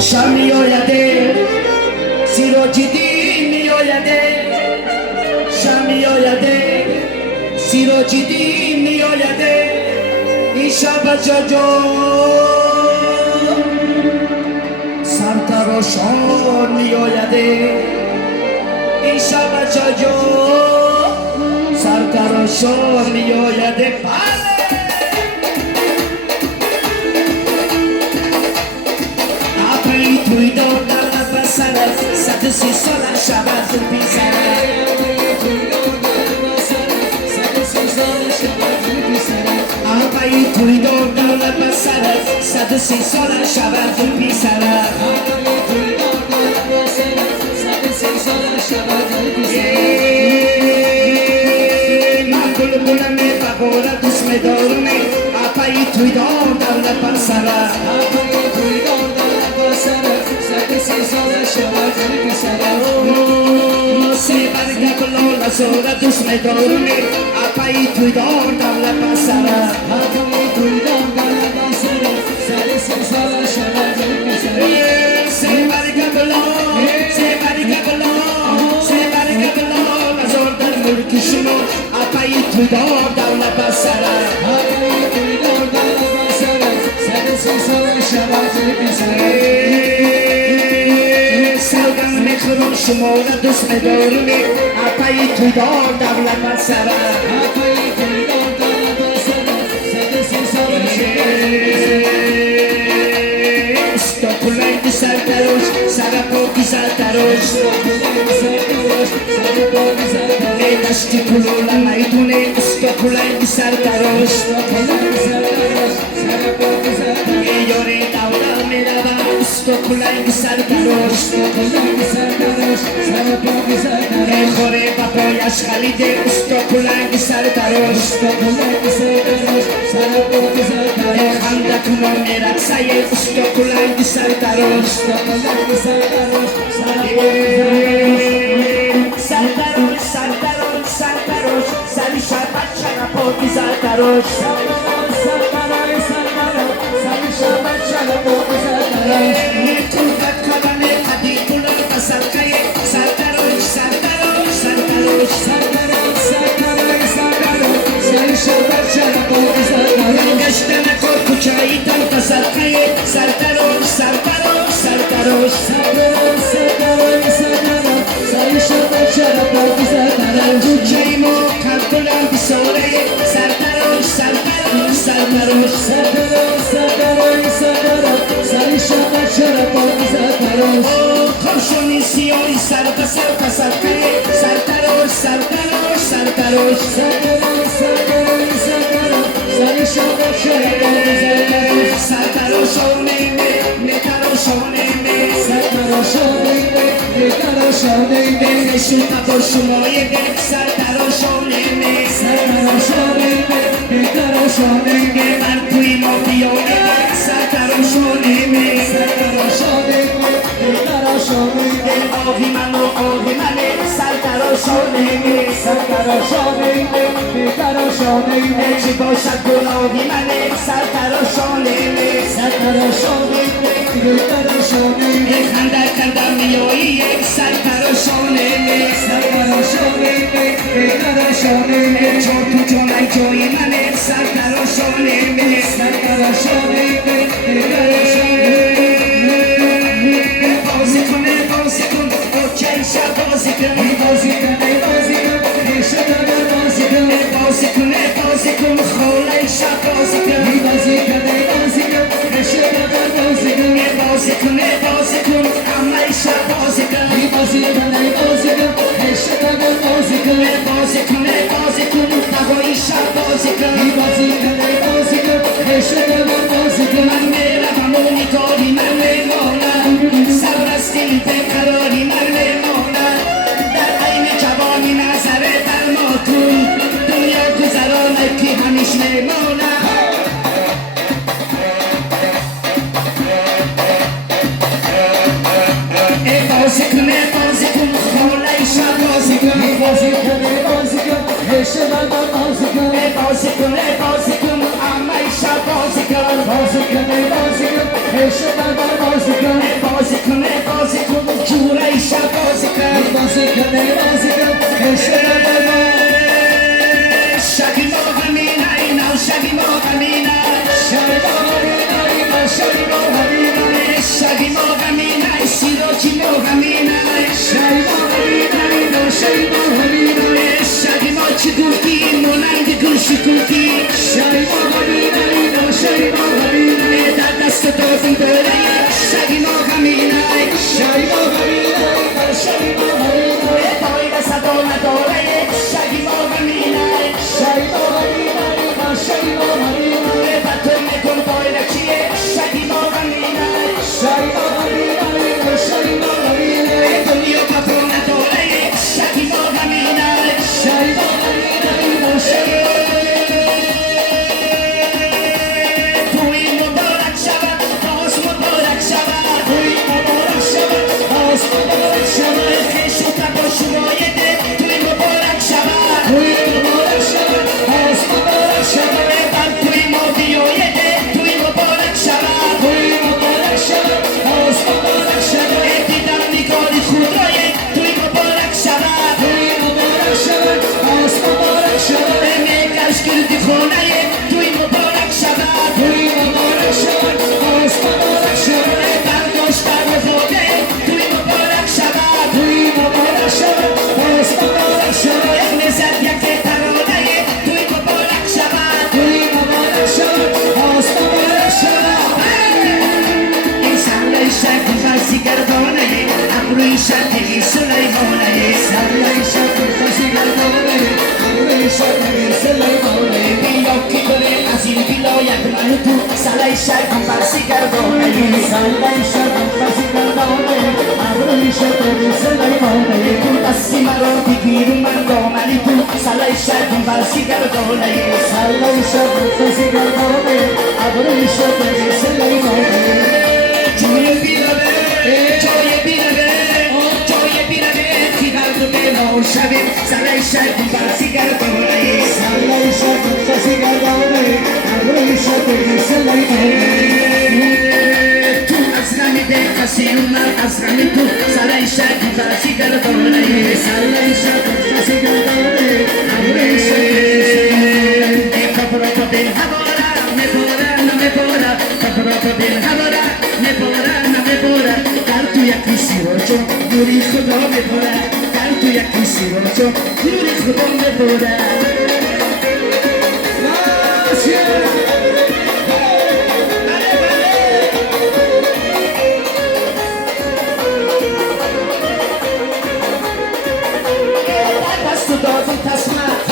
شب میآیده سیراجیدی میآیده شب میآیده سیراجیدی میآیده این شب جاجا سرتراشان میآیده این شب جاجا سرتراشان میآیده توی دار در لب سرت 130 سال شود بی سرت آبایی توی دار در لب سرت 130 سال شود بی سرت من بلبلم بهار دوست می‌دارم آبایی توی دار در لب سرت سی برگ گل زور دوست می‌دارم آبایی توی دار در لب سرت سی برگ گل زور در ملکشونو آبایی توی دار در لب سرت سلگم میخورم شما را دوست می‌دارم آبایی توی دار در لب سرت استاکلنگ سرتراش سرپاکی سرتراش دشتی کلولا میدونه استاکلنگ سرتراش یاری دورا میروم استاکلنگ سرتراش خوره با پایش خلیده استاکلنگ سرتراش خنده کنم میرقصه استاکلنگ سرتراش سرتراش سری شربت شرپاکی سرتراش تو بدکاران قدی کلار بسرکه سرتراش سری شربت شرپاکی سرتراش گشتن کار کچایی تن بسرکه سرتراش سری شربت شرپاکی سرتراش کوچه ما کلکلان بساره سرتراش سری شربت شرپاکی سرتراش کارشونی سیایی سر بسر کنه سرتراش سری شربت شرپاکی سرتراش نشون تبار شمای دل سرتراشانه من توی مافیانه سرتراشانه آهی من و آهی منه سرتراشانه چی باشد گل آهی منه سرتراشانه خنده کردم میایی یک سرتراشانه چون تو جانم جای منه سرتراشانه بازی کن اوکی شب بازی کن خوله شب بازی کن همه شب بازی کن نهایی شب بازی کن من میرم و میکاری من میمانم صبر از دل بقراری من میمانم در عین جوانی نظر در ما دنیا گذرانه که همیش میمانم بازی کن خوله شب بازی کن همه شب بازی کن دوزن دوره شگی ما غمینای شگی ما غمینای شگی ما غمینای توی صدا نداره شگی ما غمینای شگی ما غمینای شگی ما غمینای تو میکن توی چیه شگی ما غمینای شگی ما غمینای شگی ما غمینای دنیا پاتو نداره شگی ما غمینای شگی ما غمینای شگی شتیگی سلیمانه سرای شتیگی سلیمانه سرای شتیگی سلیمانه بیاکی کنه از این بیلایت من تو سرای شتیگی برسی گردانه سرای شتیگی برسی گردانه سرای شتیگی سلیمانه تو دستی مرا بگیر من دامنی تو سرای شتیگی برسی گردانه سرای شتیگی برسی گردانه سرای شتیگی سلیمانه جوی بیرانه جوی بیرانه شبی سرای شتیگی برسی گردانه سرای شتیگی برسی گردانه سرای شتیگی سلیمانه تو از غمی ده کسی من از غمی تو سرای شتیگی برسی گردانه سرای شتیگی برسی گردانه سرای شتیگی سلیمانه کپرا دل هوارا میبورا نمیبورا کپرا دل هوارا میبورا نمیبورا در تو یکی سیروچو دوری خدا میبورا تو یکی سیروچو دوری خدا میبورا دست دادم تصمت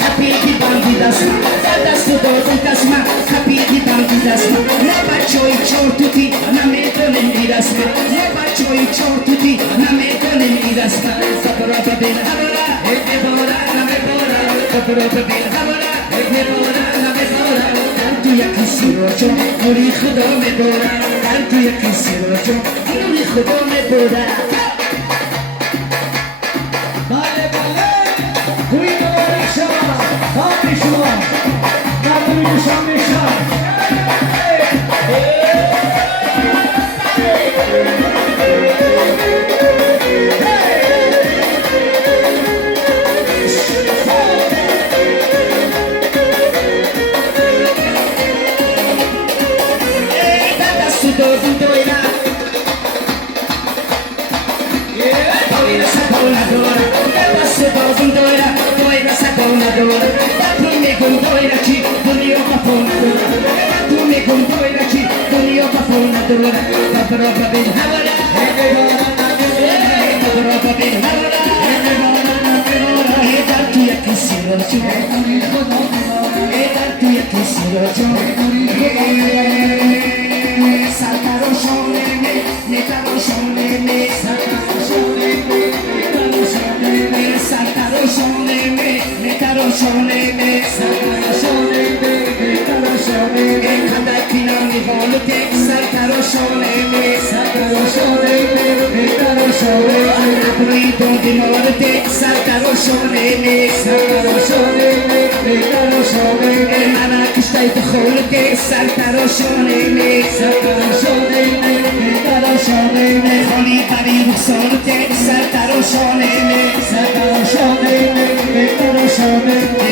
کپیلی باندی دست دست دادم تصمت کپیلی باندی دست نه بچه‌ای چورتوتی نمیدونم این دست نه بچه‌ای چورتوتی نمیدونم این دست کپرا ببین هوارا میبورا نمیبورا کپرا ببین هوارا میبورا نمیبورا در تو یکی سیروچو نوری خدا میبورا در تو یکی سیروچو نوری خدا میبورا بله بله توی مبارک شما کامل شما مردمی دوشان میشن Shone,